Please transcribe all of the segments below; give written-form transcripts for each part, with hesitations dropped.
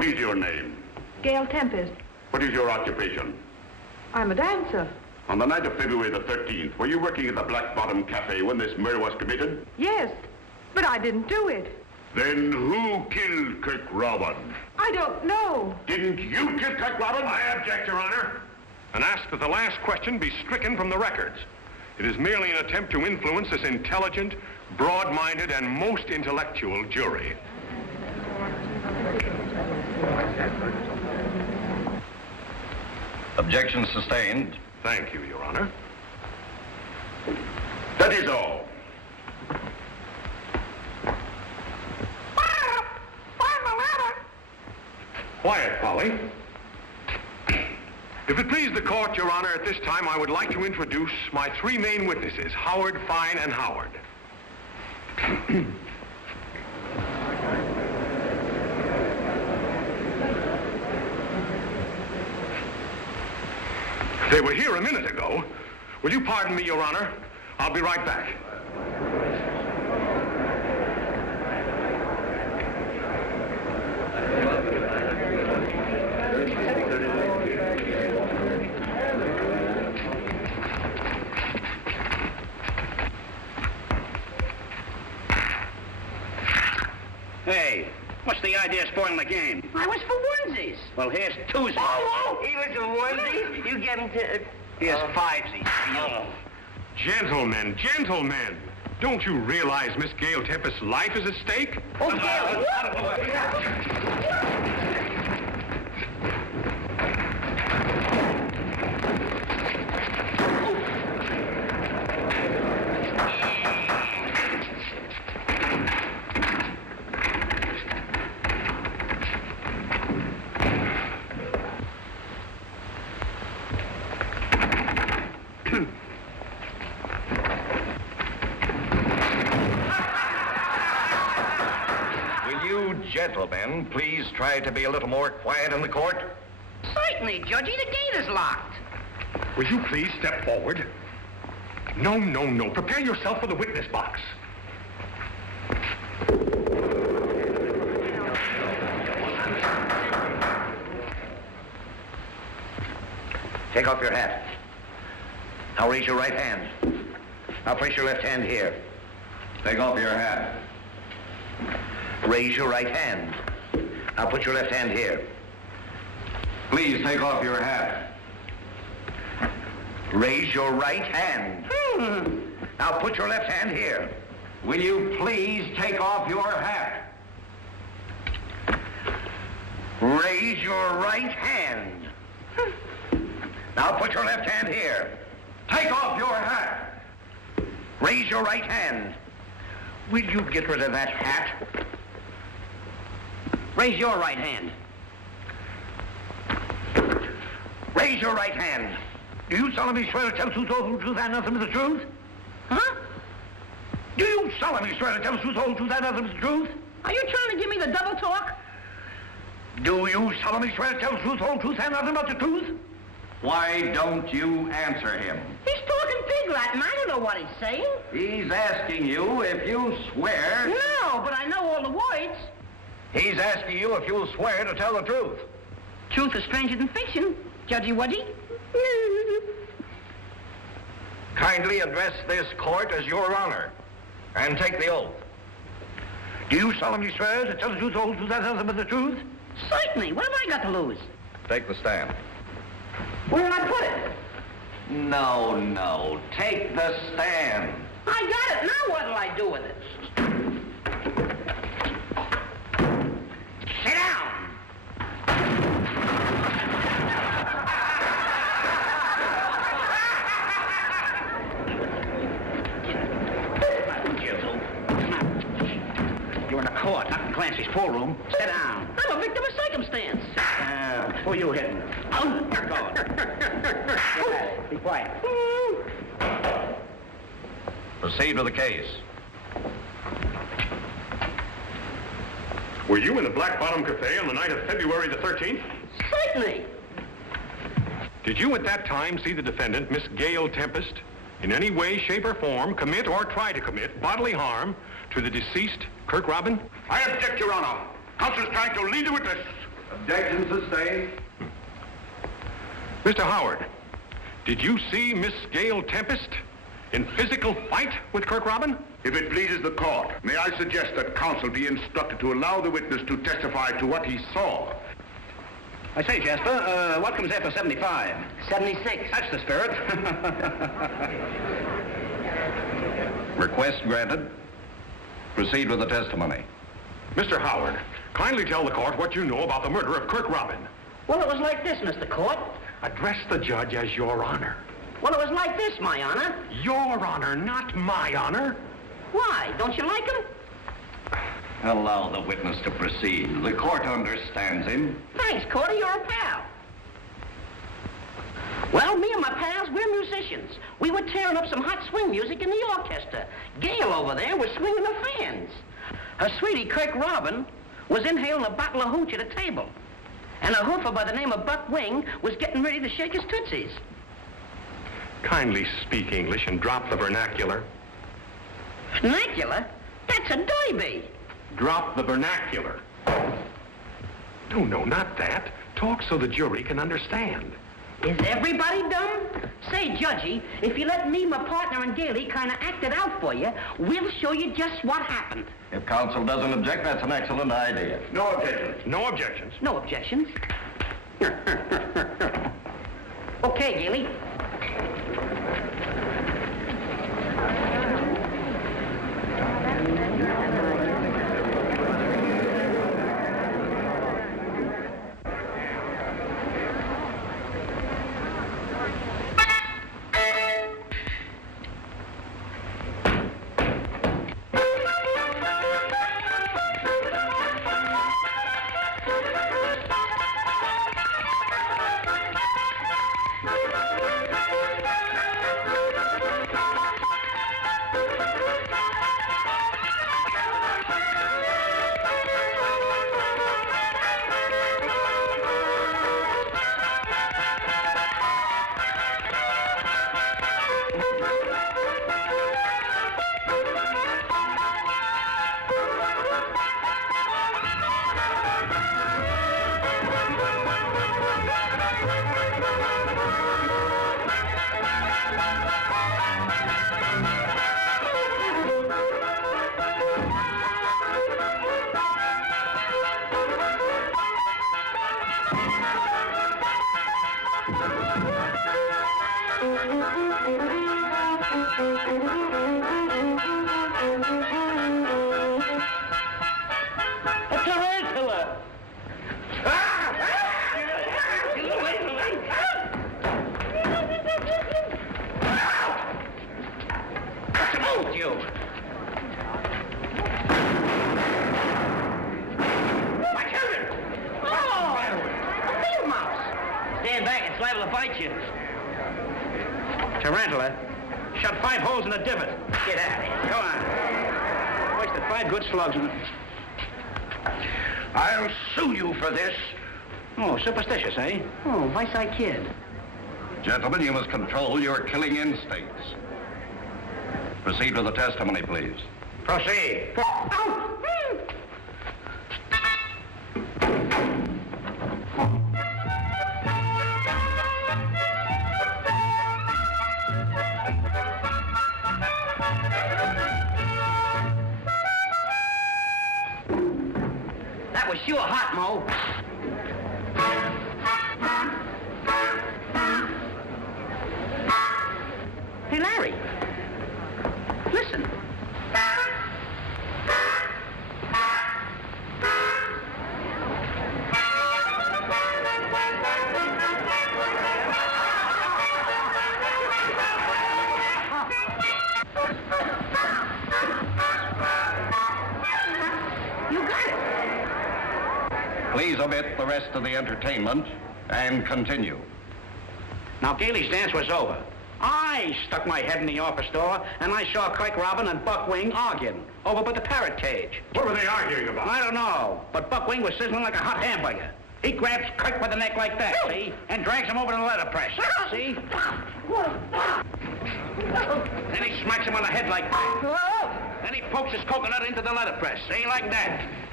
What is your name? Gail Tempest. What is your occupation? I'm a dancer. On the night of February the 13th, were you working at the Black Bottom Cafe when this murder was committed? Yes, but I didn't do it. Then who killed Kirk Robin? I don't know. Didn't you kill Kirk Robin? I object, Your Honor, and ask that the last question be stricken from the records. It is merely an attempt to influence this intelligent, broad-minded, and most intellectual jury. Objection sustained. Thank you, Your Honor. That is all. Quiet, Polly. If it please the court, Your Honor, at this time I would like to introduce my three main witnesses, Howard, Fine, and Howard. They were here a minute ago. Will you pardon me, Your Honor? I'll be right back. Hey, what's the idea of spoiling the game? I was for onesies. Well, here's twosies. Oh, he was for onesies? You get him to... Here's fivesies. Gentlemen, gentlemen, don't you realize Miss Gail Tempest's life is at stake? Oh, Gail. Gentlemen, please try to be a little more quiet in the court. Certainly, Judgy. The gate is locked. Will you please step forward? No, no, no. Prepare yourself for the witness box. Take off your hat. Now raise your right hand. Now place your left hand here. Take off your hat. Raise your right hand. Now put your left hand here. Please take off your hat. Raise your right hand. Now put your left hand here. Will you please take off your hat? Raise your right hand. Now put your left hand here. Take off your hat. Raise your right hand. Will you get rid of that hat? Raise your right hand. Raise your right hand. Do you solemnly swear to tell the truth, the whole truth, and nothing but the truth? Huh? Do you solemnly swear to tell the truth, the whole truth, and nothing but the truth? Are you trying to give me the double talk? Do you solemnly swear to tell the truth, the whole truth, and nothing but the truth? Why don't you answer him? He's talking pig Latin. I don't know what he's saying. He's asking you if you swear... No, but I know all the words. He's asking you if you'll swear to tell the truth. Truth is stranger than fiction, Judgy Wudgy. Kindly address this court as Your Honor, and take the oath. Do you solemnly swear to tell the truth, the whole truth, and nothing but the truth? Certainly. What have I got to lose? Take the stand. Where did I put it? No, no. Take the stand. I got it. Now what'll I do with it? Sit down. You're in a court, not in Clancy's pool room. Sit down. I'm a victim of circumstance. Who are you hitting? Oh, Be quiet. Proceed with the case. Were you in the Black Bottom Cafe on the night of February the 13th? Certainly. Did you at that time see the defendant, Miss Gail Tempest, in any way, shape, or form commit or try to commit bodily harm to the deceased Kirk Robin? I object, Your Honor. Counsel's trying to lead the witness. Objection sustained. Mr. Howard, did you see Miss Gail Tempest in physical fight with Kirk Robin? If it pleases the court, may I suggest that counsel be instructed to allow the witness to testify to what he saw? I say, Jasper, what comes after 75? 76. That's the spirit. Request granted. Proceed with the testimony. Mr. Howard, kindly tell the court what you know about the murder of Kirk Robin. Well, it was like this, Mr. Court. Address the judge as Your Honor. Well, it was like this, my honor. Your Honor, not my honor. Why? Don't you like him? Allow the witness to proceed. The court understands him. Thanks, Cordy. You're a pal. Well, me and my pals, we're musicians. We were tearing up some hot swing music in the orchestra. Gail over there was swinging the fans. Her sweetie, Kirk Robin, was inhaling a bottle of hooch at a table. And a hoofer by the name of Buck Wing was getting ready to shake his tootsies. Kindly speak English and drop the vernacular. Vernacular? That's a derby. Drop the vernacular. No, not that. Talk so the jury can understand. Is everybody dumb? Say, Judgy, if you let me, my partner, and Gailey kind of act it out for you, we'll show you just what happened. If counsel doesn't object, that's an excellent idea. No objections. No objections. No objections. Okay, Gailey. Tarantula shot 5 holes in the divot. Get out of here. Go on. Wasted 5 good slugs in it. I'll sue you for this. Oh, superstitious, eh? Oh, Vice Kid. Gentlemen, you must control your killing instincts. Proceed with the testimony, please. Proceed. Oh! That was sure hot, Mo. Hey, Larry. Listen. You got it. Please omit the rest of the entertainment and continue. Now, Gailey's dance was over. I stuck my head in the office door, and I saw Kirk Robin and Buck Wing arguing over by the parrot cage. What were they arguing about? I don't know, but Buck Wing was sizzling like a hot hamburger. He grabs Kirk by the neck like that, see? And drags him over to the letterpress, see? Then he smacks him on the head like that. Then he pokes his coconut into the letterpress, see? Like that.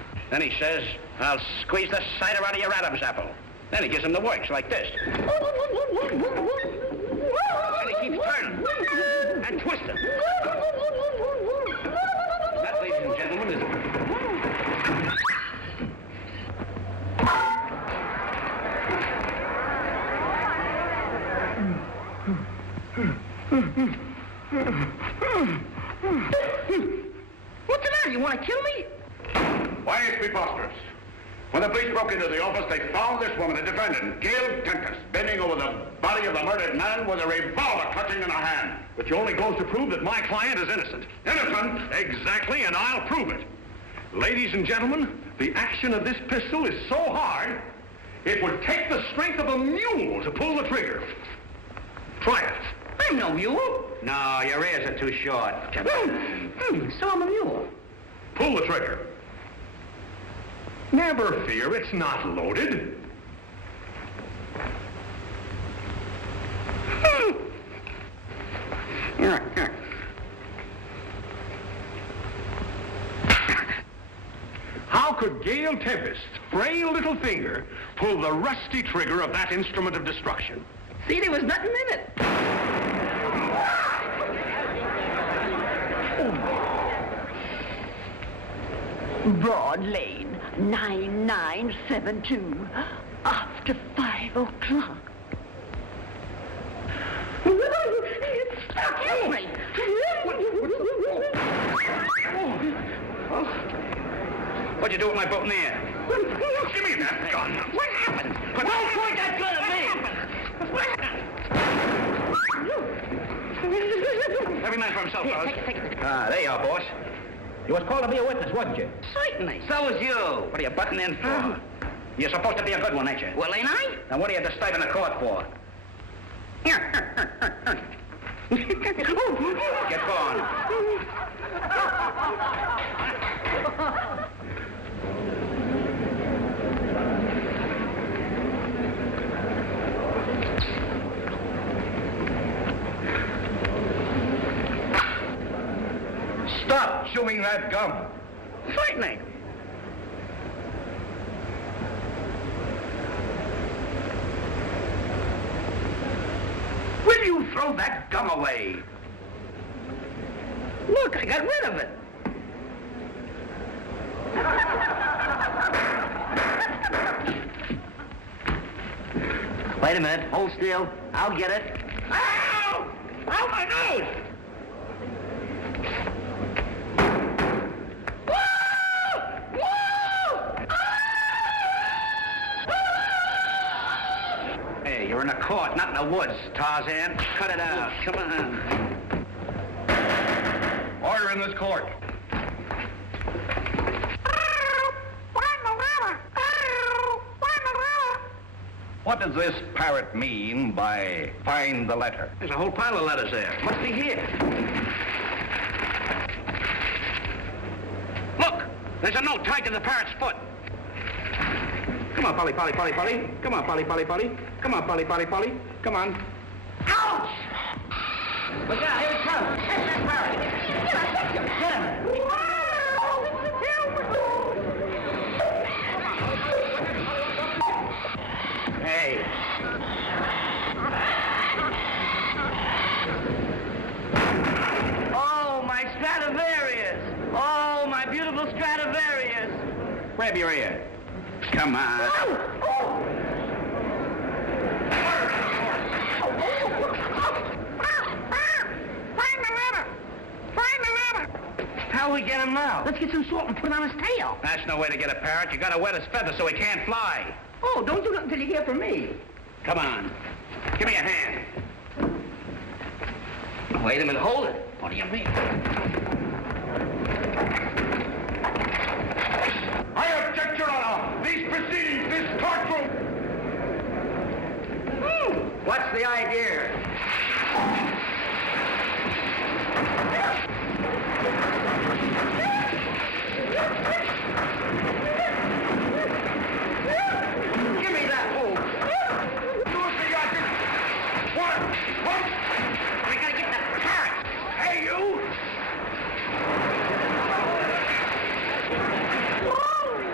Then he says, I'll squeeze the cider out of your Adam's apple. Then he gives him the works like this. And he keeps turning and twisting. That, ladies and gentlemen, is... What's the matter? You want to kill me? Why, it's preposterous. When the police broke into the office, they found this woman, the defendant, Gail Tempest, bending over the body of the murdered man with a revolver clutching in her hand. Which only goes to prove that my client is innocent. Innocent? Exactly, and I'll prove it. Ladies and gentlemen, the action of this pistol is so hard, it would take the strength of a mule to pull the trigger. Try it. I'm no mule. No, your ears are too short. Come on. So I'm a mule. Pull the trigger. Never fear, it's not loaded. Here. How could Gail Tempest's frail little finger pull the rusty trigger of that instrument of destruction? See, there was nothing in it. Broad Lane, 9972, after 5 o'clock. Excuse me. What'd you do with my boutonniere? Give me that gun. What happened? But don't point that gun at me! Every man for himself, fellas. Take it. Ah, there you are, boss. You was called to be a witness, wasn't you? Certainly. So was you. What are you butting in for? You're supposed to be a good one, ain't you? Well, ain't I? Now, what are you disturbing the court for? Get going. Stop chewing that gum. Certainly. Will you throw that gum away? Look, I got rid of it. Wait a minute. Hold still. I'll get it. Ow! Ow, my nose! Hey, you're in a court, not in the woods, Tarzan. Cut it out. Come on. Order in this court. What does this parrot mean by find the letter? There's a whole pile of letters there. Must be here. Look! There's a note tied to the parrot's foot. Come on, Polly. Come on, Polly. Come on, Polly. Come on. Ouch! Look out, here it comes. Catch that parrot. Get him. Hey. Oh, my Stradivarius. Oh, my beautiful Stradivarius. Grab your ear. Come on. How we get him now? Let's get some salt and put it on his tail. That's no way to get a parrot. You gotta wet his feathers so he can't fly. Oh, don't do nothing until you hear from me. Come on. Give me a hand. Wait a minute, hold it. What do you mean? I object, Your Honor. These proceedings, this courtroom. What's the idea? Give me that hole. What? We gotta get the parrot. Hey, you!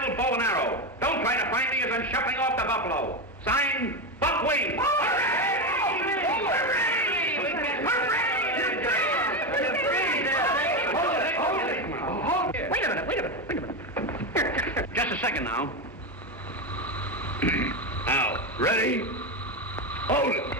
little bow and arrow. Don't try to find me as I'm shuffling off the buffalo. Signed, Buckwing. Wait a minute. Just a second now. Now, ready? Hold it.